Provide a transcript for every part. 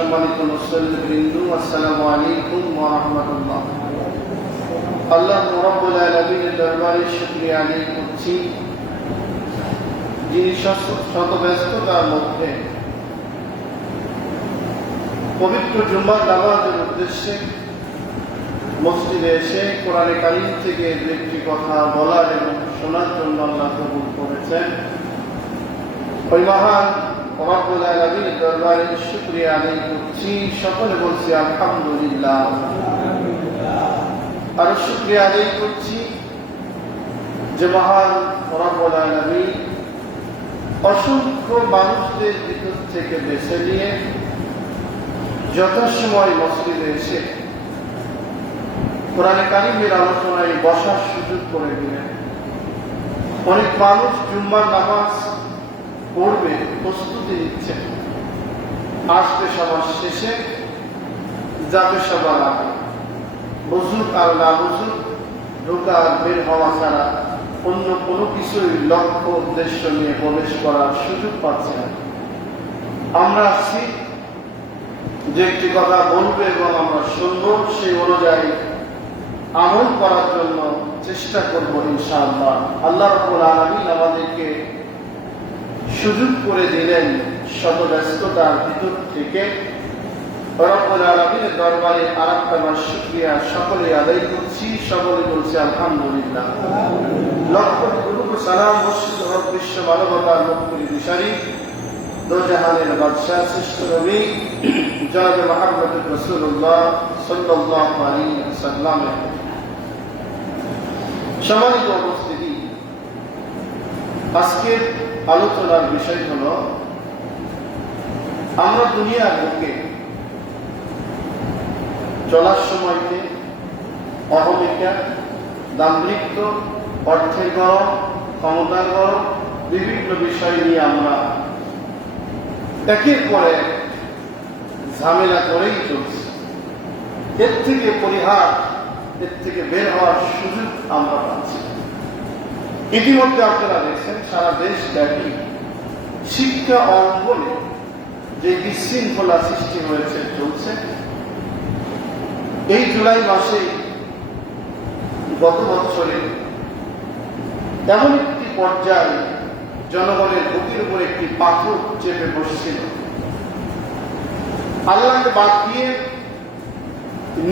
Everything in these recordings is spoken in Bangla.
সম্মানিত মুসলিমবৃন্দ, আসসালামু আলাইকুম ওয়া রাহমাতুল্লাহ। আল্লাহ রাব্বুল আলামিনের দরবারে শুকরিয়া আদায় করছি, যিনি শত ব্যস্ততার মধ্যে পবিত্র জুম্মার নামাজের উদ্দেশ্যে মসজিদে এসে কোরআনে কারীম থেকে একটি কথা বলার এবং শোনার জন্য আল্লাহ কবুল করেছেন। ওই মহান রব্বুল আলামিনের দরবারে শুকরিয়া আদায় করছি। সকলে বলছি আলহামদুলিল্লাহ। আর শুকরিয়া আদায় করছি যে মহান রব্বুল আলামিন অসংখ্য মানুষদের ভিতর থেকে বেছে নিয়ে যথাসময় মসজিদে এসে কোরআনে কারীমের আলোচনায় বসার সুযোগ করে দিলেন। অনেক মানুষ জুম্মার নামাজ পড়বে, প্রস্তুতি নিচ্ছে, আসবে সবার শেষে, যাবে সবার আগে। বুঝুক আর না বুঝুক, ঢোকা বের হওয়া ছাড়া অন্য কোনো কিছুই লক্ষ্য উদ্দেশ্য নিয়ে প্রবেশ করার সুযোগ পাচ্ছে না। আমরা আছি যে একটি কথা বলবে এবং আমরা শুনবো, সেই অনুযায়ী আমল করার জন্য চেষ্টা করব ইনশাআল্লাহ। আল্লাহ রাব্বুল আলামিন আমাদেরকে সুযোগ করে দিলেন শত ব্যস্ততার ভিতর থেকে। রব্বুল আলামিনের দরবারে আরেকবার শুকরিয়া সকলে আদায় করছি, সকলে বলছি আলহামদুলিল্লাহ। লক্ষ কোটি সালাম বর্ষিত হোক বিশ্ব মানবতার মুক্তির দিশারি, দোজাহানের বাদশাহ, শ্রেষ্ঠ নবী জনাব মুহাম্মদ রাসূলুল্লাহ সাল্লাল্লাহু আলাইহি ওয়াসাল্লামের। সম্মানিত উপস্থিতি, আজকের আলোচনার বিষয় হল আমরা দুনিয়ার বুকে চলার সময়কে অহমিকা, দাম্ভিক্য, অর্থের গরম, ক্ষমতার গরম, বিভিন্ন বিষয় নিয়ে আমরা একের পর এক ঝামেলা করেই চলছি। এর থেকে পরিহার, এর থেকে বের হওয়ার সুযোগ আমরা পাচ্ছি। ইতিমধ্যে আপনারা দেখছেন সারা দেশ ব্যাপী শিক্ষা অঙ্গনে যে বিশৃঙ্খলা সৃষ্টি হয়েছে, চলছে। এই জুলাই মাসে গত বছরে এমন একটি পর্যায়ে জনগণের বুকের উপর একটি পাথর চেপে বসছিল। আল্লাহকে বাদ দিয়ে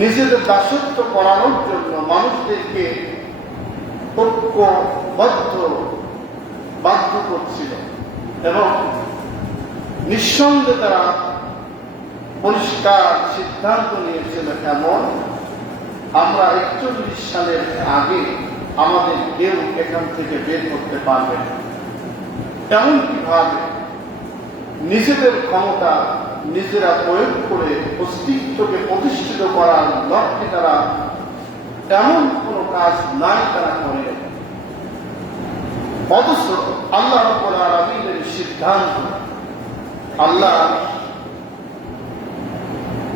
নিজেদের দাসত্ব করানোর জন্য মানুষদেরকে বাধ্য করছিল এবং নিঃসন্দেহে তারা পরিষ্কার সিদ্ধান্ত নিয়েছিল, এমন আমরা 41 সালের আগে আমাদের কেউ এখান থেকে বের করতে পারবে না। এমনকি ভাবে নিজেদের ক্ষমতা নিজেরা প্রয়োগ করে অস্তিত্বকে প্রতিষ্ঠিত করার লক্ষ্যে তারা এমন কোন কাজ নাই তারা করে। অথচ আল্লাহ রাব্বুল আলামিনের সিদ্ধান্ত, আল্লাহ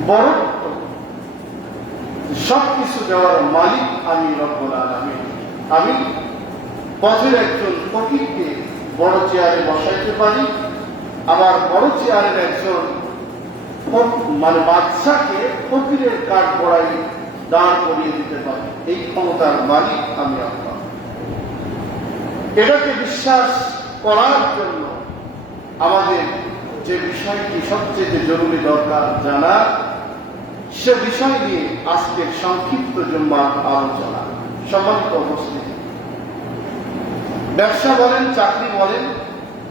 বরত্ব, সবকিছু দেওয়ার মালিক আমি রব্বুল আলামিন। আমি পথের একজন ফকিরকে বড় চেয়ারে বসাইতে পারি, আবার বড় চেয়ারের একজন বাদশাকে ফকিরের কাঠ পড়াই দাঁড় করিয়ে দিতে পারি। এই ক্ষমতার মালিক আমি আল্লাহ। এটাকে বিশ্বাস করার জন্য আমাদের যে বিষয়টি সবচেয়ে জরুরি দরকার জানা, সে বিষয় নিয়ে আজকের সংক্ষিপ্ত জুম্মার আলোচনা। সম্মানিত উপস্থিতি, ব্যবসা বলেন, চাকরি বলেন,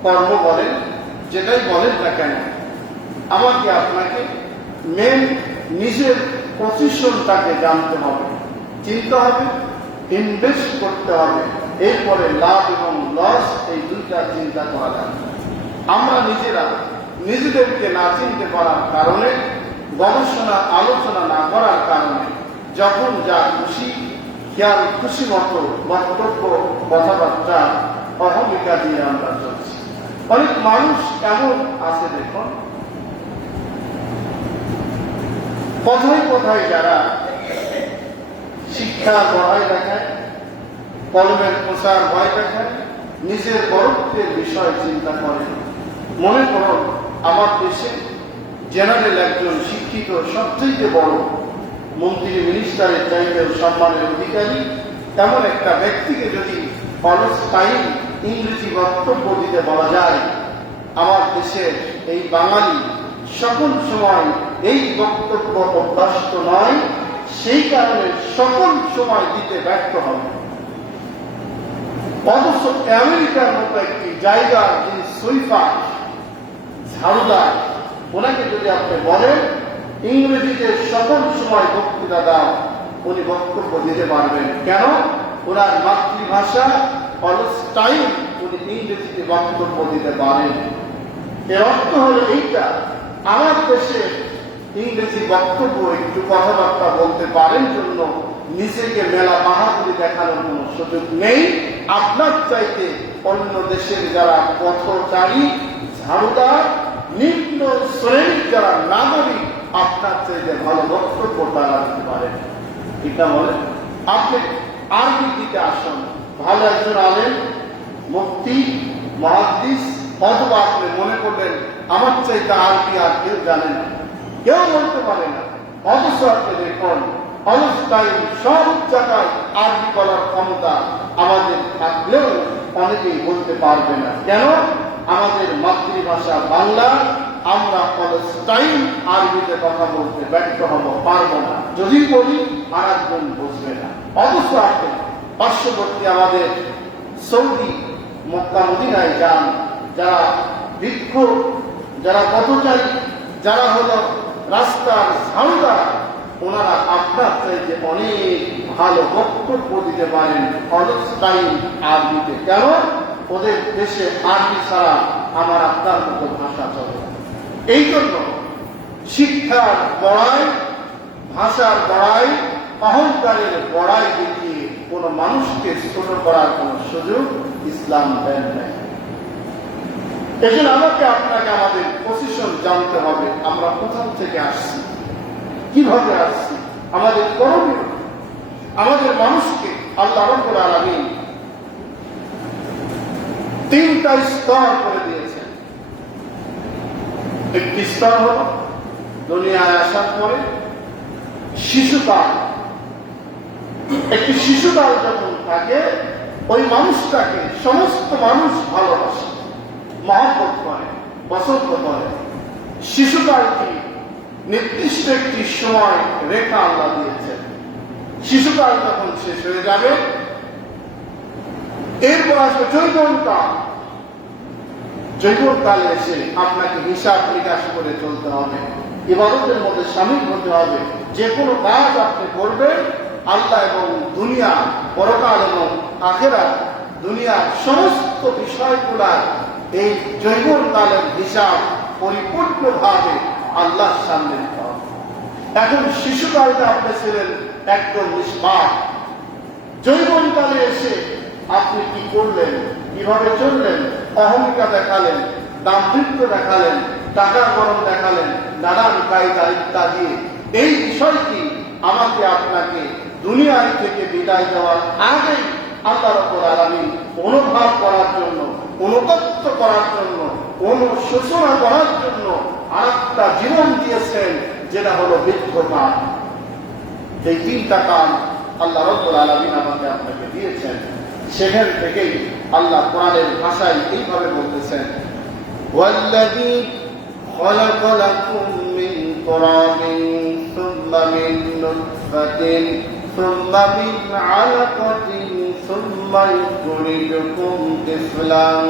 কর্ম বলেন, যেটাই বলেন না কেন, আমাকে আপনাকে মেন নিজের পজিশনটাকে জানতে হবে, চিনতে হবে, ইনভেস্ট করতে হবে। এরপরে লাভ এবং লস, এই দুইটা চিন্তা করা যায়। আমরা নিজেরা নিজেদেরকে না চিনতে পারার কারণে, গবেষণা আলোচনা না করার কারণে যখন যা খুশি খেয়াল খুশি মতো বক্তব্য, কথাবার্তা, অহমিকা দিয়ে আমরা চলছি। অনেক মানুষ এমন আছে, দেখুন, কথায় কথায় যারা শিক্ষা ভয় দেখায়, কলমের প্রচার ভয় দেখায়, নিজের বরত্বের বিষয় চিন্তা করে। মনে করুন, আমার দেশে জেনারেল একজন শিক্ষিত সবচেয়ে বড় মন্ত্রী মিনিস্টারের চাইতেও সম্মানের অধিকারী তেমন একটা ব্যক্তিকে যদি অনস্থায়ী ইংরেজি বক্তব্য দিতে বলা যায়, আমার দেশের এই বাঙালি সকল সময় এই বক্তব্য অভ্যস্ত নয়, সেই কারণে সকল সময় দিতে ব্যর্থ হবে। অথচ আমেরিকার মতো একটি জায়গার যিনি সুইপার ঝাড়ুদার, ওনাকে যদি আপনি বলেন ইংরেজিতে সকল সময় বক্তৃতা দাও, উনি বক্তব্য দিতে পারবেন। কেন? ওনার মাতৃভাষা অলস্টাইন, উনি ইংরেজিতে বক্তব্য দিতে পারেন। এর অর্থ হল এইটা, আমার দেশে ইংরেজি বক্তব্য একটু কথাবার্তা বলতে পারেন জন্য নিজেকে মেলা বাহাদুরি দেখানোর কোন সুযোগ নেই। আপনার চাইতে অন্য দেশের যারা পথচারী, ঝাড়ুদার, নিম্ন শ্রেণীর যারা নাগরিক, আপনার চাইতে ভালো বক্তব্য তারা দিতে পারেন। এটা বলে আপনি আরবি দিতে আসেন, ভালো একজন আলেম, মুফতি, মুহাদ্দিস, অথবা আপনি মনে করলেন আমার চাইতে আরবি আর কেউ জানে না, কেউ বলতে পারে না, অথচ আপনি দেখুন অলস্টাইন সব জায়গায় আরবি বলার ক্ষমতা আমাদের থাকলেও অনেকেই বলতে পারবে না। কেন? আমাদের মাতৃভাষা বাংলা, আমরা অলস্টাইন আরবিতে কথা বলতে ব্যর্থ হব, পারবো না। যদি বলি আর একজন বুঝবে না। অথচ আপনি পার্শ্ববর্তী আমাদের সৌদি মক্কা মদিনায় যান, যারা ভিক্ষু, যারা পথচারী, যারা হলো রাস্তার ঝাড়ুদার, ওনারা আপনার চাইতে অনেক ভালো বক্তব্য দিতে পারেন অলস্টাইন আরবিতে। কেন? ওদের দেশে আরবি ছাড়া আমার আপনার মতো ভাষা চলে। এই জন্য শিক্ষার বড়াই, ভাষার বড়াই, অহংকারের বড়াই দেখিয়ে কোন মানুষকে ছোট করার কোন সুযোগ ইসলাম দেন নাই। এজন্য আমাকে আপনাকে আমাদের পজিশন জানতে হবে, আমরা কোথা থেকে আসছি, কিভাবে আসছি, আমাদের করণীয়। আমাদের মানুষকে আল্লাহ রাব্বুল আলামিন তিনটা স্তর করে দিয়েছেন। একটি স্তর হল দুনিয়ায় আসার পরে শিশুকাল। একটি শিশুকাল যখন থাকে, ওই মানুষটাকে সমস্ত মানুষ ভালোবাসে, মহব্বত করে, পছন্দ করে। শিশুকালটি নির্দিষ্ট একটি সময় রেখা আল্লাহ দিয়েছেন। শিশুকাল যখন শেষ হয়ে যাবে, এরপর আসবে যৌবনকাল। যৌবনকালে এসে আপনাকে হিসাব নিকাশ করে চলতে হবে, ইবাদতের মধ্যে শামিল হতে হবে। যে কোনো কাজ আপনি করবেন, আল্লাহ এবং দুনিয়া, পরকাল এবং আখিরাত, দুনিয়ার সমস্ত বিষয়গুলার এই যৌবনকালের হিসাব পরিপূর্ণভাবে আল্লাহর সামনে দিতে হবে। এখন শিশুকালটা আপনি ছিলেন একদম নিষ্পাপ, যৌবনকালে এসে আপনি কি করলেন, কিভাবে চললেন, অহমিকা দেখালেন, দাম্ভিত্য দেখালেন, টাকা গরম দেখালেন, নানান কায়দা ইত্যাদি। এই বিষয়টি আমাকে আপনাকে দুনিয়ায় থেকে বিদায় দেওয়ার আগেই আল্লাহ রাব্বুল আলামিন অনুভব করার জন্য, অনুতপ্ত করার জন্য, অনুশোচনা করার জন্য আরেকটা জীবন দিয়েছেন, যেটা হলো বৃদ্ধকাল। এই তিনটা কাল আল্লাহ রাব্বুল আলামিন আমাকে আপনাকে দিয়েছেন। সেখান থেকেই আল্লাহ কোরআনের ভাষায় এইভাবে বলতেছেন, ওয়াল্লাযী খালাকা লাকুম মিন তুরাবিন সুম্মা মিন নুতফাতিন সুম্মা মিন আলাকাতিন সুম্মা ইউখরিজুকুম তিফলান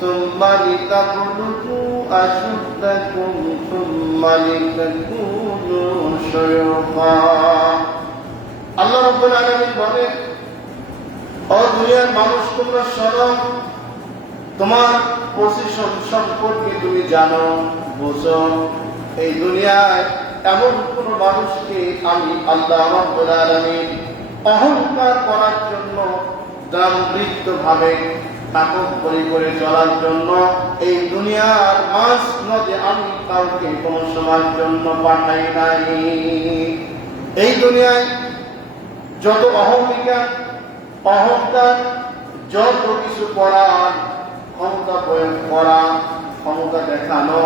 সুম্মা লিতাবলুগু আশুদ্দাকুম সুম্মা লিতাকুনু শায়খা। আল্লাহ রাব্বুল আলামিন বলেন, ও দুনিয়ার মানুষ, তোমরা শোনো, তোমার পজিশন সম্পর্কে তুমি জানো, বোঝো। এই দুনিয়ায় এমন কোন মানুষকে আমি আল্লাহ রাব্বুল আলামিন অহংকার করার জন্য, দাম্ভিক ভাবে তাকব্বুরি করে চলার জন্য এই দুনিয়ার মাঝ নদে আমি কাউকে কোন সময়ের জন্য পাঠাই নাই। এই দুনিয়ায় যত অহমিকা, অহংকার, যত কিছু করার, ক্ষমতা প্রয়োগ করা, ক্ষমতা দেখানো,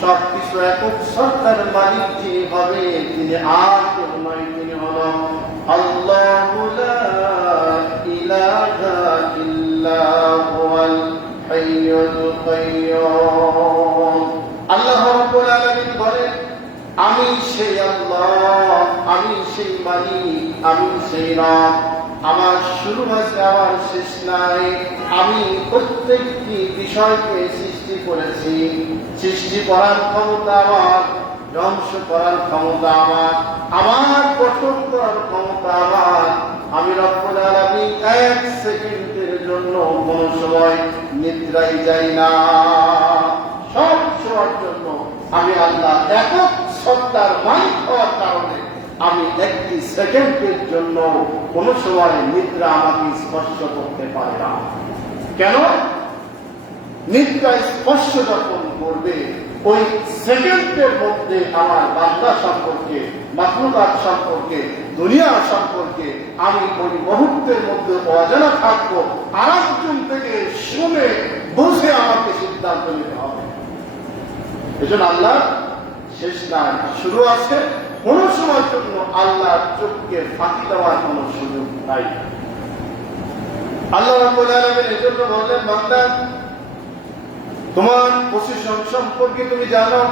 সবকিছু একক সত্তার মালিক যিনি হবে, তিনি আর কেউ নয়, তিনি হল আল্লাহু লা ইলাহা ইল্লা হুয়াল হাইয়ুল কাইয়্যুম। আল্লাহ রাব্বুল আলামিন বলেন, আমি সেই আল্লাহ, আমি সেই মালিক, আমি সেই রব, আমার শুরু আছে, আমার শেষ নাই। আমি প্রত্যেকটি বিষয়কে সৃষ্টি করেছি, সৃষ্টি করার ক্ষমতা আমার, ধ্বংস করার ক্ষমতা আমার, আমার গঠন করার ক্ষমতা আমার। আমি রব্বুল আলামিন এক সেকেন্ডের জন্য কোন সময় নিদ্রায় যাই না। সব সময়ের জন্য আমি আল্লাহ একক সত্তার মালিক হওয়ার কারণে আমি একটি সেকেন্ডের জন্য কোন সময় নিদ্রা আমাকে স্পর্শ করতে পারে না। কেন? নিদ্রা স্পর্শ যখন করবে, ওই সেকেন্ডের মধ্যে আমার বান্দা সম্পর্কে, মাখলুকাত সম্পর্কে, দুনিয়া সম্পর্কে আমি ওই মুহূর্তের মধ্যে অজানা থাকবো। আর একজন থেকে শুনে বুঝে আমাকে সিদ্ধান্ত নিতে হবে। এজন্য আল্লাহ শেষ নাই, শুরু আছে। কোন সময়ের জন্য আল্লাহর চোখকে ফাঁকি দেওয়ার কোন সুযোগ নাই। আল্লাহ রাব্বুল আলামিন এজন্য বললেন, বান্দা তোমার পজিশন সম্পর্কে তুমি জানো।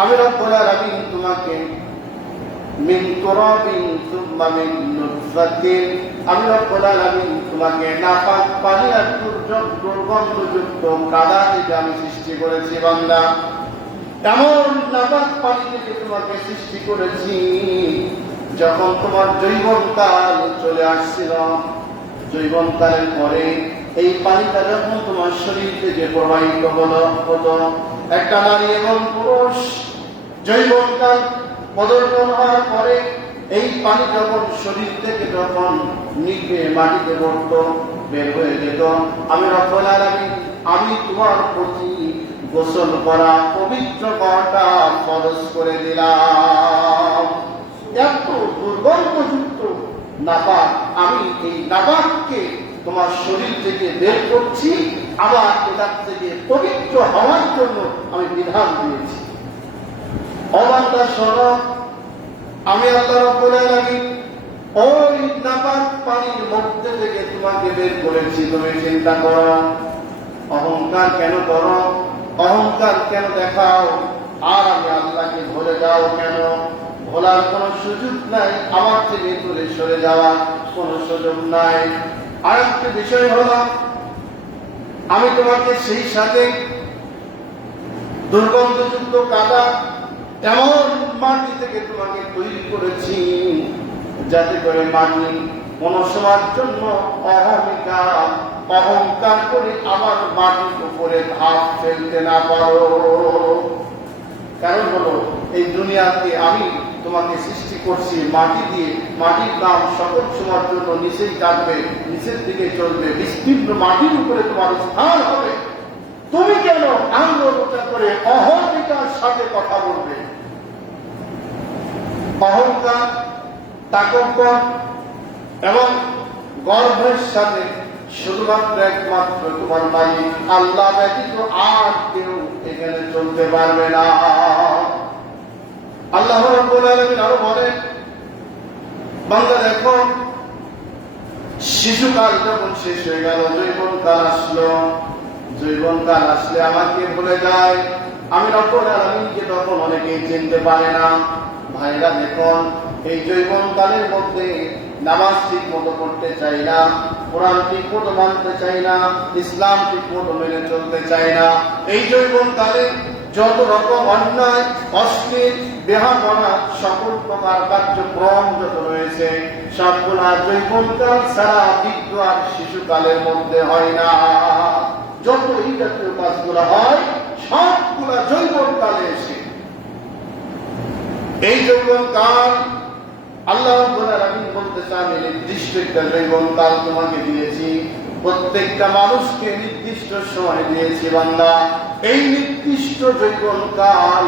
আমি রব্বুল আলামিন তোমাকে মিন তুরাবিন সুম্মা মিন নুতফাতিন, আমি রব্বুল আলামিন তোমাকে নাপাক পানি আর দুর্গন্ধযুক্ত কাদা থেকে আমি সৃষ্টি করেছি। বান্দা, এমন নাপাক পানি থেকে তোমাকে সৃষ্টি করেছি, যখন তোমার যৌবনকাল চলে আসছিল, যৌবনকালের পরে এই পানিটা যখন তোমার শরীর থেকে প্রবাহিত হতো, একটা নারী এবং পুরুষ যৌবনকাল পদার্পণ হওয়ার পরে এই পানি যখন শরীর থেকে যখন নিকড়ে মাটিতে পড়ত, বের হয়ে যেত, আমি রব্বুল আলামিন আমি তোমার প্রতি গোসল করা, পবিত্র করাটা ফরজ করে দিলাম। এত দুর্গন্ধযুক্ত নাপাক, আমি এই নাপাককে তোমার শরীর থেকে বের করছি, আবার এটার থেকে পবিত্র হওয়ার জন্য আমি বিধান দিয়েছি। অবান্দা শোনো, আমি আল্লাহ রাব্বুল আলামিন ওই নাপাক পানির মধ্যে থেকে তোমাকে বের করেছি। তুমি চিন্তা করো, অহংকার কেন করো? অহংকার কেন দেখাও? আর আমি আল্লাহকে ভুলে যাও কেন? ভোলার কোন সুযোগ নাই, আমার থেকে দূরে সরে যাওয়ার কোন সুযোগ নাই। আর একটা বিষয় হলো, আমি তোমাকে সেই সাথে দুর্গন্ধযুক্ত কাদা এমন মাটি থেকে তোমাকে তৈরি করেছি, যাতে করে মাটি কোন সময়ের জন্য অহংকার করে আমার মাটির উপরে ধাপ ফেলতে না পারো। কারণ হলো, এই দুনিয়াতে আমি তোমাকে সৃষ্টি করছি মাটি দিয়ে, মাটির দাম সকল সময়ের জন্য নিচেই থাকবে, নিচের দিকে চলবে, বিস্তীর্ণ মাটির উপরে তোমার স্থান হবে। তুমি কেন আঙ্গুলটা করে অহমিকার সাথে কথা বলবে? অহংকার, তাকব্বর এবং গর্বের সাথে শুধুমাত্র একমাত্র তোমার মালিক আল্লাহ ব্যতীত আর কেউ এখানে চলতে পারবে না। আল্লাহ রাব্বুল আলামিন আরো বলেন, বান্দা দেখো, শিশুকাল যখন শেষ হয়ে গেল, যৌবনকাল আসলো, যৌবনকাল আসলে আমাকে ভুলে যায়। আমি রব্বুল আলামিনকে তখন অনেকেই চিনতে পারে না। ভাইরা দেখুন, এই যৌবনকালের মধ্যে নামাজ ঠিক মতো পড়তে চাই না, কোরআন ঠিক মতো মানতে চাই না, ইসলাম ঠিক মতো মেনে চলতে চাই না। এই যৌবনকালে যত রকম অন্যায়, অশ্লীল, বেহাপনা, সকল প্রকার কার্যক্রম যত রয়েছে, সবগুলা যৌবনকাল ছাড়া বৃদ্ধ আর শিশুকালের মধ্যে হয় না। যত এই জাতীয় কাজগুলো হয়, সবগুলা যৌবনকালে এসে। এই যৌবনকাল আল্লাহ রাব্বুল আলামিন বলতে চান, নির্দিষ্ট একটা যৌবনকাল তোমাকে দিয়েছি, প্রত্যেকটা মানুষকে নির্দিষ্ট সময় দিয়েছি। বান্দা, এই নির্দিষ্ট যৌবনকাল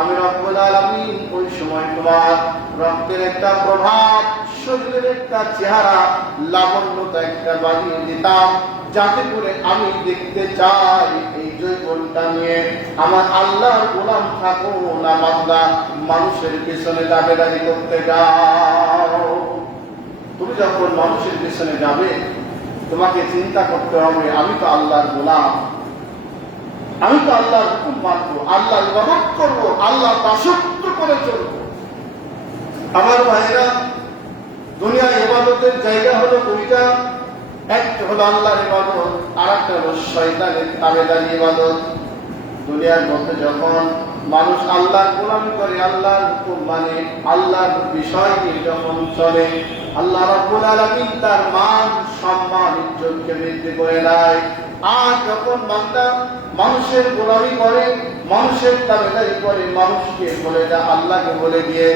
আমি রব্বুল আলামিন ওই সময় তোমার রক্তের একটা প্রভাব, শরীরের একটা চেহারা, লাবণ্যতা একটা বানিয়ে দিতাম, যাতে করে আমি দেখতে চাই এই জৈবনটা নিয়ে আমার আল্লাহর গোলাম থাকো না বান্দা মানুষের পিছনে দাবেদারি করতে যাও। তুমি যখন মানুষের পিছনে যাবে তোমাকে চিন্তা করতে হবে আমি তো আল্লাহর গোলাম, আমি তো আল্লাহর হুকুম মানবো, আল্লাহর ইবাদত করবো, আল্লাহ দাসত্ব করে চলবো। আমার ভাইরা, দুনিয়ার ইবাদতের জায়গা হলো দুইটা, একটা হলো আল্লাহর ইবাদত, আর একটা হলো শয়তানের তাবেদারি ইবাদত। দুনিয়ার মধ্যে যখন মানুষ আল্লাহর গোলামি করে, আল্লাহর হুকুম মানে, আল্লাহর বিষয় নিয়ে যখন চলে, আল্লাহ রাব্বুল আলামিন তার মান সম্মান ইজ্জতকে বৃদ্ধি করে দেয়। আর যখন বান্দা মানুষের গোলামি করে, মানুষের তাবেদারি করে, মানুষকে বলে দেয়, আল্লাহকে বলে দিয়ে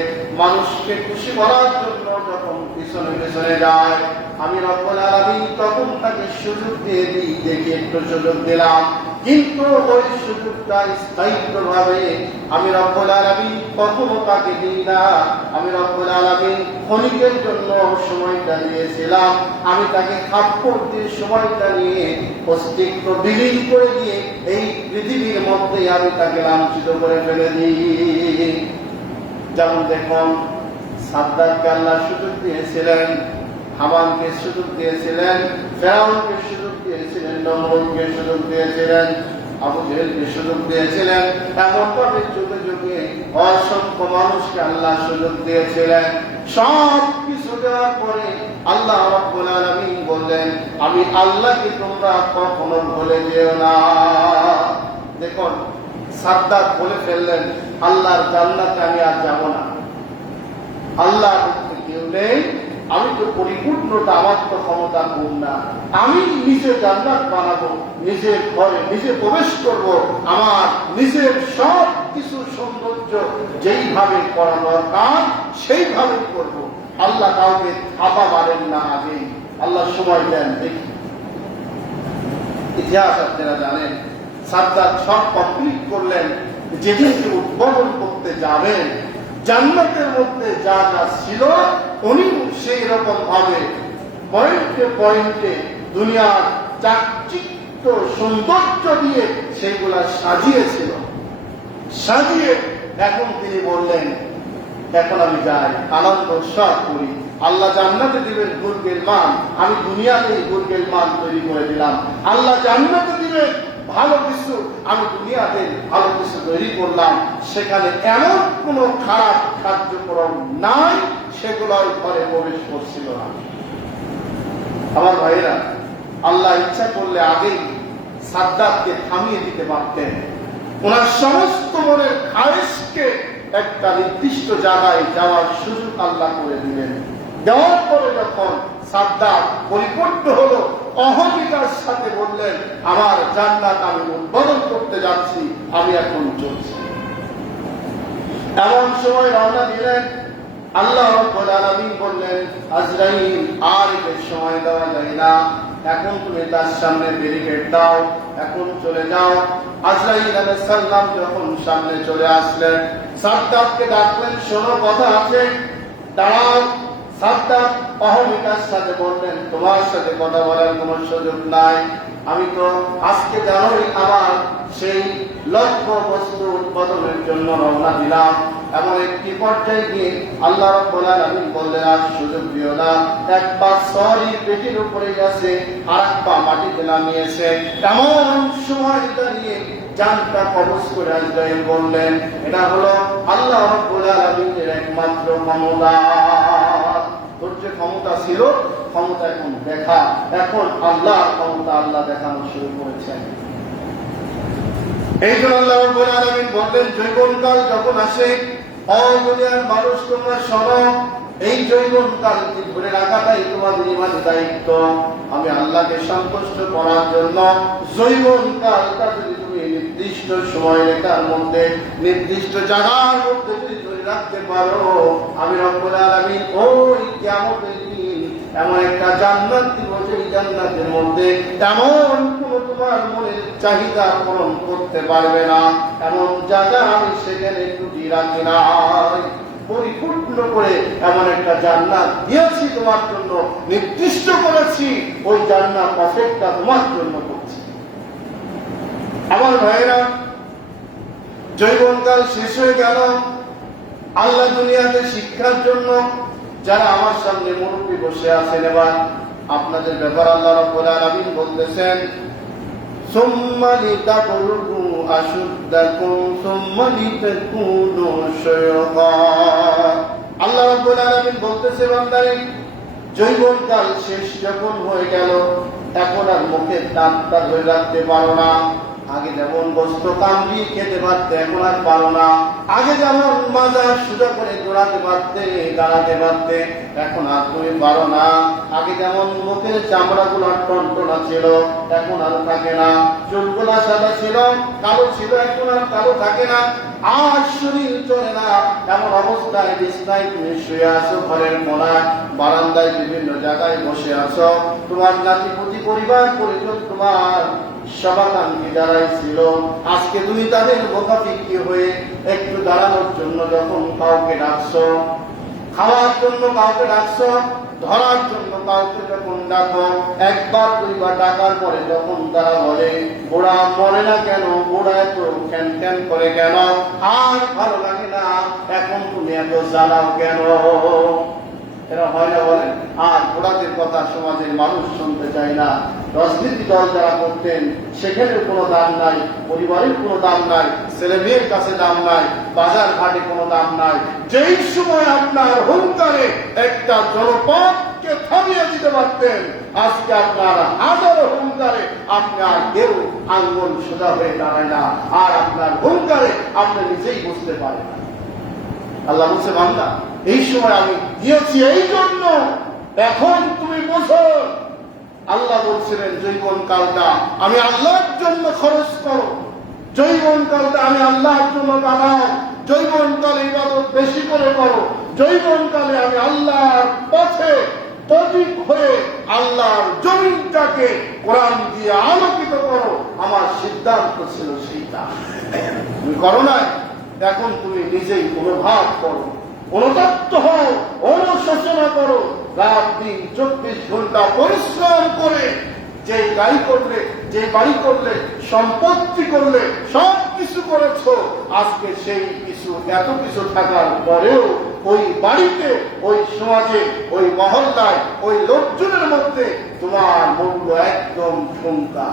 মানুষকে খুশি করার জন্য যখন পিছনে পিছনে যায়, আমি রব্বুল আলামিন তখন তাকে সুযোগ দিয়ে দিই, দেখি একটু সুযোগ দিলাম, কিন্তু ওই সুযোগটা স্থায়িত্বভাবে আমি রব্বুল আলামিন কখনো তাকে দিই না। আমি রব্বুল আলামিন ক্ষণিকের জন্য সময়টা দিয়েছিলাম, আমি তাকে থাপ্পড় দিয়ে সময়টা নিয়ে অস্তিত্ব বিলীন করে দিয়ে এই পৃথিবীর মধ্যে আমি তাকে লাঞ্ছিত করে ফেলে দিই। যেমন দেখুন, সাদ্দাতকে আল্লাহ সুযোগ দিয়েছিলেন, হামানকে সুযোগ দিয়েছিলেন, ফেরাউনকে সুযোগ দিয়েছিলেন, নমরুদকে সুযোগ দিয়েছিলেন, আবু জেহেলকে সুযোগ দিয়েছিলেন। এমনভাবে যুগে যুগে অসংখ্য মানুষকে আল্লাহ সুযোগ দিয়েছিলেন। সব কিছু দেওয়ার পরে আল্লাহ রাব্বুল আলামিন বললেন, আমি আল্লাহকে তোমরা কখনো ভুলে যেও না। দেখুন, সাদ্দাত বলে ফেললেন, আল্লাহর জান্নাতে আমি আর যাব না, আল্লাহ কেউ নেই, আমি তো পরিপূর্ণতা, আমার তো ক্ষমতা কম না, আমি নিজে জান্নাত বানাবো, নিজের ঘরে নিজে প্রবেশ করব, আমার নিজের সব কিছু সৌন্দর্য যেইভাবে করা দরকার সেইভাবে করব। আল্লাহ কাউকে থাপা মারেন না, আগেই আল্লাহ সময় দেন। দেখি ইতিহাস আপনারা জানেন, সাদ্দাত সব কমপ্লিট করলেন, যেদিনকে উদ্বোধন করতে যাবেন জান্নাতের মধ্যে যা যা ছিল উনি সেই রকম ভাবে পয়েন্টে পয়েন্টে দুনিয়ার চাকচিক্য সৌন্দর্য দিয়ে সেগুলা সাজিয়েছিল। সাজিয়ে এখন তিনি বললেন, এখন আমি যাই, আনন্দ উৎসব করি, আল্লাহ জান্নাতে দিবেন গুরগের মান, আমি দুনিয়াতে গুরগের মান তৈরি করে দিলাম। আল্লাহ জান্নাতে দিবেন ভালো কিছু, আমি দুনিয়াতে ভালো কিছু তৈরি করলাম। সেখানে এমন কোন খারাপ কার্যক্রম নাই, সেগুলো ঘরে প্রবেশ করছিল না। আমার ভাইয়েরা, আল্লাহ ইচ্ছা করলে আগেই সাদ্দাতকে থামিয়ে দিতে পারতেন। ওনার সমস্ত মনের খায়েশকে একটা নির্দিষ্ট জায়গায় যাওয়ার সুযোগ আল্লাহ করে দিলেন। দেওয়ার পরে যখন সাদ্দাত পরিপূর্ণ হলো, অহমিকার সাথে বললেন, আমার জান্নাত আমি উদ্বোধন করতে যাচ্ছি, আমি এখন চলছি। এমন সময় রওনা দিলেন, আল্লাহ রাব্বুল আলামিন বললেন, আজরাইল, আর একে সময় দেওয়া যায় না, এখন তুমি তার সামনে ব্যারিকেড দাও, এখন চলে যাও। আজরাইল আলাইহিস সালাম যখন সামনে চলে আসলেন, সাদ্দাতকে ডাকলেন, শোনো, কথা আছে, দাঁড়াও। সাদ্দাত অহমিকার সাথে বললেন, তোমার সাথে কথা বলার কোন সুযোগ নাই, আমি তো আজকে জানোই আমার সেই লক্ষ্য বস্তু উৎপাদনের জন্য রওনা দিলাম। এমন একটি পর্যায়ে গিয়ে আল্লাহ রাব্বুল আলামিন বললেন, আর সুযোগ দিও না। এক পা সরি পেটের উপরে গেছে, আর এক পা মাটিতে নামিয়েছে। এমন সময় দাঁড়িয়ে জানটা কবজ করে আজরাইল বললেন, এটা হলো আল্লাহ রাব্বুল আলামিনের একমাত্র ক্ষমতা। তোর যে ক্ষমতা ছিল, ক্ষমতা এখন দেখা, এখন আল্লাহর ক্ষমতা আল্লাহ দেখানো শুরু করেছেন। এই জন্য আল্লাহ রাব্বুল আলামিন বললেন, জৈবনকাল যখন আসে, দুনিয়ার মানুষ তোমরা শোনো, এই জৈবনকালকে ধরে রাখাটাই তোমাদের ইমানি দায়িত্ব। আমি আল্লাহকে সন্তুষ্ট করার জন্য জৈবনকালটা যদি তুমি নির্দিষ্ট সময় রেখার মধ্যে, নির্দিষ্ট জায়গার মধ্যে যদি ধরে রাখতে পারো, আমি রব্বুল আলামিন ওই কিয়ামতের দিন এমন একটা জান্নাত দিব, যেই জান্নাতের মধ্যে এমন কোন তোমার মনের চাহিদা পূরণ করতে পারবে না, এমন জায়গা আমি সেখানে ত্রুটি রাখি নাই। পরিপূর্ণ করে এমন একটা জান্নাত দিয়েছি তোমার জন্য, নির্দিষ্ট করেছি, ওই জান্নাত অপেক্ষা তোমার জন্য করছি। আমার ভাইরা, যৌবনকাল শেষ হয়ে গেল। আল্লাহ দুনিয়াতে শিক্ষার জন্য যারা আমার সামনে মুরব্বী বসে আছেন, এবার আপনাদের ব্যাপার আল্লাহ রাব্বুল আলামিন বলতেছেন, সুম্মা লিতাবলুগু আশুদ্দাকুম সুম্মা লিতাকুনু শায়খা। আল্লাহ রাব্বুল আলামিন বলতেছে, বান্দারে, যৌবনকাল শেষ যখন হয়ে গেল, এখন আর মুখে দাঁতটা ধরে রাখতে পারো না। আগে যেমন গোস্ত কামড়ি খেতে পারতে, এখন আর পারো না। আগে যেমন মাজা সোজা করে দৌড়াতে পারতে, দাঁড়াতে পারতে, এখন আর তুমি পারো না। আগে যেমন মুখের চামড়াগুলো টনটনা ছিল, এখন আর থাকে না। চুলগুলা সাদা ছিল, কালো ছিল, এখন আর কালো থাকে না। আর শরীর চলে না, এমন অবস্থায় বিছনায় তুমি শুয়ে আছো, ঘরের কোনায়, বারান্দায়, বিভিন্ন জায়গায় বসে আছো। তোমার নাতিপুতি, পরিবার পরিজন, তোমার সবাকাঙ্ক্ষী যারাই ছিল, আজকে তুমি তাদের মুখাপেক্ষী হয়ে একটু দাঁড়ানোর জন্য যখন কাউকে ডাকছো, খাওয়ার জন্য কাউকে ডাকছো, ধরার জন্য কাউকে যখন ডাকো, একবার দুইবার ডাকার পরে যখন তারা বলে, বুড়া মরে না কেন, বুড়া এত ক্যান ক্যান করে কেন, আর ভালো লাগে না, এখন তুমি এত জ্বালাও কেন, এরা হয় না বলেন? আর বুড়াদের কথা সমাজের মানুষ শুনতে চায় না। রাজনীতি দল যারা করতেন, সেখানেও কোনো দাম নাই, পরিবারের কোনো দাম নাই, ছেলে মেয়ের কাছে দাম নাই, বাজার ঘাটে কোনো দাম নাই। যেই সময় আপনার হুঙ্কারে একটা জনপদকে থামিয়ে দিতে পারতেন, আজকে আপনার হাজারো হুঙ্কারে আপনি আর কেউ আঙ্গুল সোজা হয়ে দাঁড়ায় না, আর আপনার হুঙ্কারে আপনি নিজেই বুঝতে পারেন না। আল্লাহ বলছে, বান্দা, এই সময় আমি দিয়েছি এই জন্য, এখন তুমি বোঝো। আল্লাহ বলছিলেন, যৌবন কালটা আমি আল্লাহর জন্য খরচ করো, যৌবন কালটা আমি আল্লাহর জন্য বানাও, যৌবন কালে ইবাদত বেশি করে করো, যৌবন কালে আমি আল্লাহর পথে প্রতীক হয়ে আল্লাহর জমিনটাকে কোরআন দিয়ে আলোকিত করো। আমার সিদ্ধান্ত ছিল সেইটা, তুমি করো না। এখন তুমি নিজেই অনুভব করো, অনুতপ্ত হও, অনুশোচনা করো, রাত দিন 24 ঘন্টা পরিশ্রম করে যে গাড়ি করলে, যে বাড়ি করলে, সম্পত্তি করলে, সব কিছু করেছো, আজকে সেই কিছু, এত কিছু থাকার পরেও ওই বাড়িতে, ওই সমাজে, ওই মহল্লায়, ওই লোকজনের মধ্যে তোমার মূল্য একদম ঠুনকা,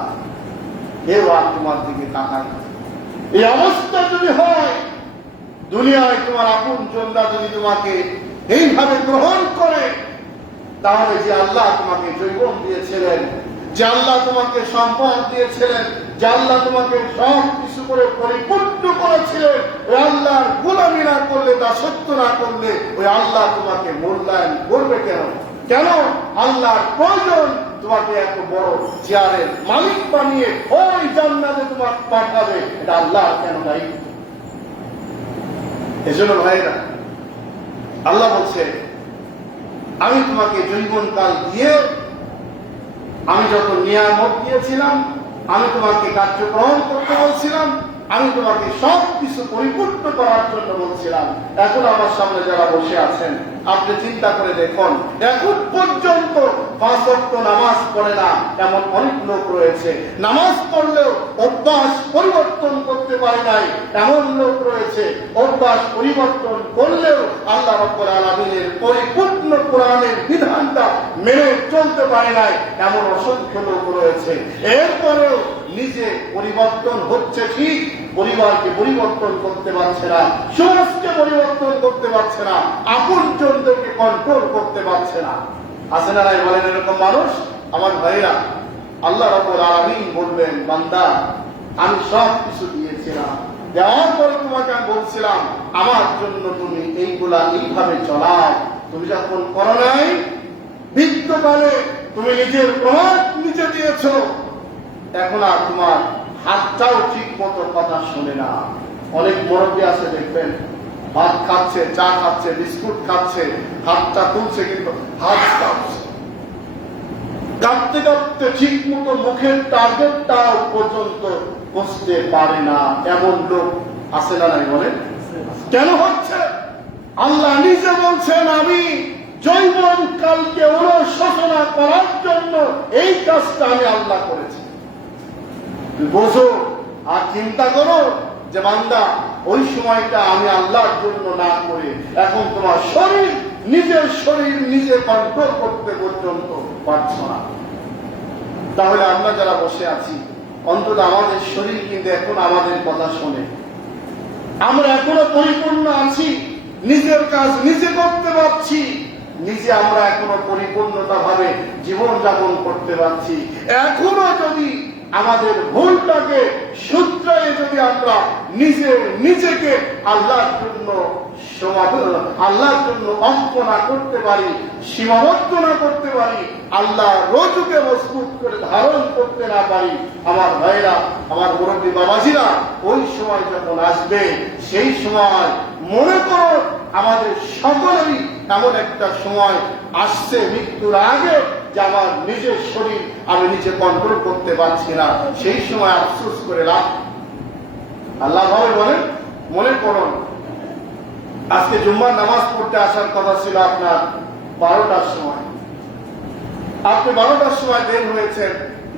কেউ আর তোমার দিকে তাকায় না। এই অবস্থা যদি হয়, দুনিয়ায় তোমার আপন জনরা যদি তোমাকে এইভাবে গ্রহণ করে, তাহলে যে আল্লাহ তোমাকে যৌবন দিয়েছিলেন, যে আল্লাহ তোমাকে সম্পদ দিয়েছিলেন, যে আল্লাহ তোমাকে সব কিছু করে পরিপূর্ণ করেছিলেন, ওই আল্লাহর গোলামি না করলে, দাসত্ব না করলে, ওই আল্লাহ তোমাকে মূল্যায়ন করবে কেন? কেন আল্লাহর প্রয়োজন তোমাকে এত বড় চেয়ারের মালিক বানিয়ে ওই জান্নাতে তোমাকে পাঠাবে? এটা আল্লাহ কেন দায়িত্ব? এজন্য ভাইরা, আল্লাহ বলছে, আমি তোমাকে যৌবন কাল দিয়ে আমি যত নিয়ামত দিয়েছিলাম, আমি তোমাকে কার্যক্রম করতে বলছিলাম, আমি তোমাকে সব কিছু পরিপূর্ণ করার জন্য বলছিলাম। এখন আমার সামনে যারা বসে আছেন, আপনি চিন্তা করে দেখুন, এখন পর্যন্ত 5 ওয়াক্ত নামাজ পড়ে না এমন অনেক লোক রয়েছে। নামাজ পড়লেও অভ্যাস পরিবর্তন করতে পারে নাই এমন লোক রয়েছে। অভ্যাস পরিবর্তন করলেও আল্লাহ রাব্বুল আলামিনের পরিপূর্ণ কোরআনের বিধানটা মেনে চলতে পারে নাই এমন অসংখ্য লোক রয়েছে। এরপরেও নিজে পরিবর্তন হচ্ছে ঠিক, পরিবারকে পরিবর্তন করতে পারছে না, সমাজকে পরিবর্তন করতে পারছে না, আপনজনদেরকে কন্ট্রোল করতে পারছে না। আছে না নাই বলেন এরকম মানুষ? আমার ভাইরা, আল্লাহ রাব্বুল আলামিন বলবেন, বান্দা, আমি সব কিছু দিয়েছিলাম, দেওয়ার পরে তোমাকে আমি বলছিলাম আমার জন্য তুমি এইগুলা এইভাবে চলাও। তুমি যখন করো নাই, বৃদ্ধকালে তুমি নিজের প্রমাণ নিজে দিয়েছ, এখন আর তোমার হাতটাও ঠিক মতো কথা শোনে না। অনেক মুরব্বী আছে, দেখবেন, ভাত খাচ্ছে, চা খাচ্ছে, বিস্কুট খাচ্ছে, হাতটা তুলছে, কিন্তু হাত কাঁপছে, কাঁপতে কাঁপতে ঠিক মতো মুখের টার্গেটটাও পর্যন্ত বুঝতে পারে না। এমন লোক আছে না নাই বলেন? কেন হচ্ছে? আল্লাহ নিজে বলছেন, আমি যৌবন কালকে অনুশোচনা করার জন্য এই কাজটা আমি আল্লাহ করেছি। বোঝো, আর চিন্তা করো যে বান্দা ওই সময়টা আমি আল্লাহর জন্য না করে এখন তোমার শরীর, নিজের শরীর নিজে কন্ট্রোল করতে পর্যন্ত পারছ না। তাহলে আমরা যারা বসে আছি, অন্তত আমাদের শরীর কিন্তু এখন আমাদের কথা শোনে। আমরা এখনো পরিপূর্ণ আছি, নিজের কাজ নিজে করতে পারছি, নিজে আমরা এখনো পরিপূর্ণতা ভাবে জীবন যাপন করতে পারছি। এখনো যদি আমাদের ভুলটাকে শুধরায়ে যদি আমরা নিজেকে আল্লাহর জন্য আল্লাহর জন্য অঙ্ক না করতে পারি, সীমাবদ্ধ না করতে পারি, আল্লাহ রোজকে মজবুত করে ধারণ করতে না পারি, আমার ভাইরা, আমার মুরব্বী বাবাজিরা, ওই সময় যখন আসবে, সেই সময় মনে করো আমাদের সকলেরই এমন একটা সময় আসছে মৃত্যুর আগে যে আমার নিজের শরীর আমি নিজে কন্ট্রোল করতে পারছি না। সেই সময় আফসোস করে লাভ। আল্লাহ ভাবে বলেন, মনে করুন আজকে জুম্মার নামাজ পড়তে আসার কথা ছিল আপনার 12টার সময়। আপনি 12টার সময় বের হয়েছেন,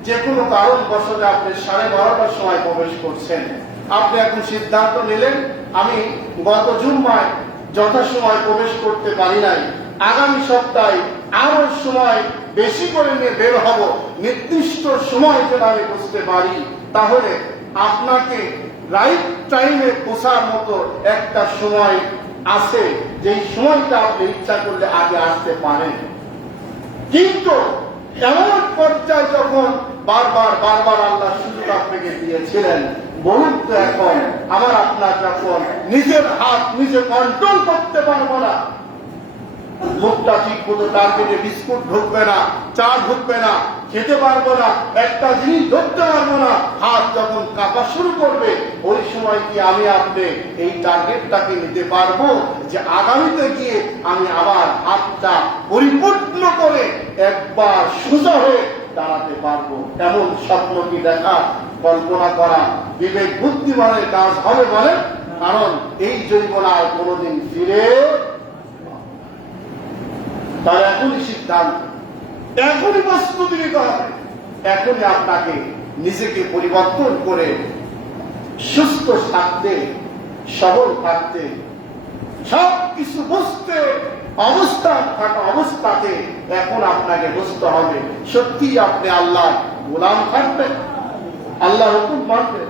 যে কোনো কারণবশত আপনি 12:30টার সময় প্রবেশ করছেন। আপনি এখন সিদ্ধান্ত নিলেন আমি গত জুম্মায় যথাসময় প্রবেশ করতে পারি নাই, আগামী সপ্তাহে আরো সময় বেশি করে নিয়ে বের হব, নির্দিষ্ট সময় যেন আমি বুঝতে পারি। তাহলে আপনাকে রাইট টাইমে পৌঁছার মতো একটা সময় আছে, যেই সময়টা আপনি ইচ্ছা করলে আগে আসতে পারেন। কিন্তু এমন পর্যায়ে যখন বারবার আল্লাহ সুযোগ আপনাকে দিয়েছিলেন, বলুন তো এখন আমার আপনার যখন নিজের হাত নিজে কন্ট্রোল করতে পারবো না, মুখটা ঠিক মতো টার্গেটে বিস্কুট ঢুকবে না, চা ঢুকবে না, খেতে পারবো না, একটা জিনিস ধরতে পারবো না, হাত যখন কাঁপা শুরু করবে, ওই সময় কি আমি আপনি এই টার্গেটটাকে নিতে পারবো যে আগামীতে গিয়ে আমি আবার হাতটা পরিপূর্ণ করে একবার সোজা হয়ে দাঁড়াতে পারবো? এমন স্বপ্ন কি দেখা, কল্পনা করা বিবেক বুদ্ধিমানের কাজ হবে বলেন? কারণ এই জীবন আর কোনোদিন ফিরে, তার এখনই সিদ্ধান্ত, এখনই প্রস্তুতি নিতে হবে, এখনই আপনাকে নিজেকে পরিবর্তন করে সুস্থ থাকতে, সবল থাকতে, সবকিছু বুঝতে, অবস্থান থাকা অবস্থাতে এখন আপনাকে বুঝতে হবে সত্যি আপনি আল্লাহ গোলাম থাকবেন, আল্লাহ হুকুম মানবেন,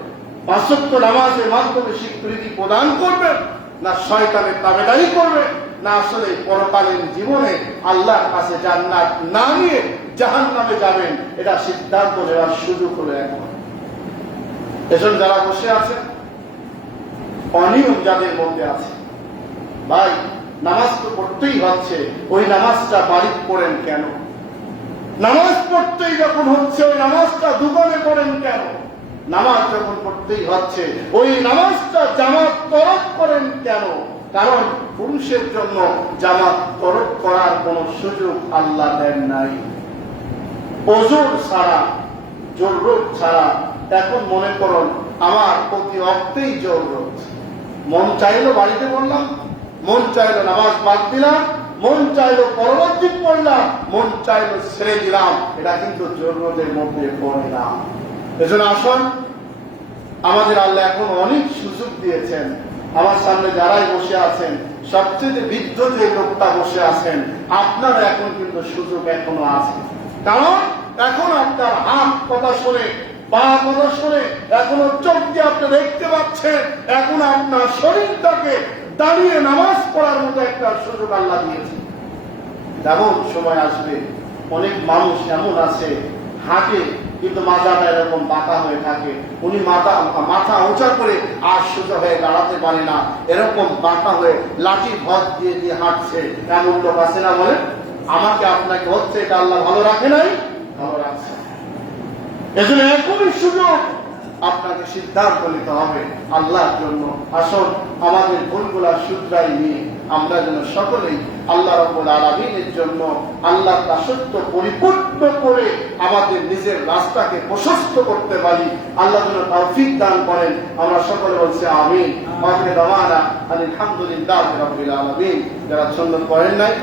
পাঁচ ওয়াক্ত নামাজের মাধ্যমে স্বীকৃতি প্রদান করবেন, না শয়তানের তাবেদারি করবেন, না আসলে পরকালীন জীবনে আল্লাহর কাছে জান্নাত না নিয়ে জাহান্নামে যাবেন। এটা সিদ্ধান্ত নেওয়ার সুযোগ হলো এখন। এজন্য যারা বসে আছেন, অনিয়ম যাদের মধ্যে আছে, ভাই নামাজ তো পড়তেই হচ্ছে, ওই নামাজটা বাড়িতে পড়েন কেন? নামাজ পড়তেই যখন হচ্ছে ওই নামাজটা দোকানে পড়েন কেন? নামাজ যখন পড়তেই হচ্ছে ওই নামাজটা জামাত তরক করেন কেন? কারণ পুরুষের জন্য জামাত তরক করার কোন সুযোগ আল্লাহ দেন নাই। ওজোর ছাড়া, জরুরত ছাড়া, এখন মনে করুন আমার প্রতি অক্তেই জরুরত, মন চাইলো বাড়িতে বললাম, মন চাইলো নামাজ বাদ দিলাম, মন চাইলো পরবর্তী পড়লাম, মন চাইলো ছেড়ে দিলাম, এটা কিন্তু জরুরতের মধ্যে পড়ে না। এজন্য আসুন, আমাদের আল্লাহ এখন অনেক সুযোগ দিয়েছেন। আমার সামনে যারাই বসে আছেন, সবচেয়ে বৃদ্ধ যে লোকটা বসে আছেন, আপনার এখন কিন্তু সুযোগ এখনো আছে। কারণ এখন আপনার হাত কথা শুনে, পা কথা শুনে, এখনো চোখ দিয়ে আপনি দেখতে পাচ্ছেন, এখন আপনার শরীরটাকে দাঁড়িয়ে নামাজ পড়ার মতো একটা সুযোগ আল্লাহ দিয়েছে। যেমন সময় আসবে, অনেক মানুষ এমন আছে হাঁটে কিন্তু মাথাটা এরকম বাঁকা হয়ে থাকে, উনি মাথা উঁচা করে আর সোজা হয়ে দাঁড়াতে পারে না, এরকম বাঁকা হয়ে লাঠি ভর দিয়ে দিয়ে হাঁটছে। এমন লোক আছে না বলে? আমাকে আপনাকে হচ্ছে, এটা আল্লাহ ভালো রাখে নাই? ভালো রাখছে। এজন্য এখনই সুযোগ, আপনাকে সিদ্ধান্ত নিতে হবে আল্লাহর জন্য। আসুন আমাদের ভুলগুলা শুধরাই নিয়ে আমরা যেন সকলেই আল্লাহ রাব্বুল আলামিনের জন্য আল্লাহর দাসত্ব পরিপূর্ণ করে আমাদের নিজের রাস্তাকে প্রশস্ত করতে পারি। আল্লাহ যেন তৌফিক দান করেন। আমরা সকলে বলছি আমিন। আলহামদুলিল্লাহি রাব্বিল আলামিন। যারা সুন্নত করেন নাই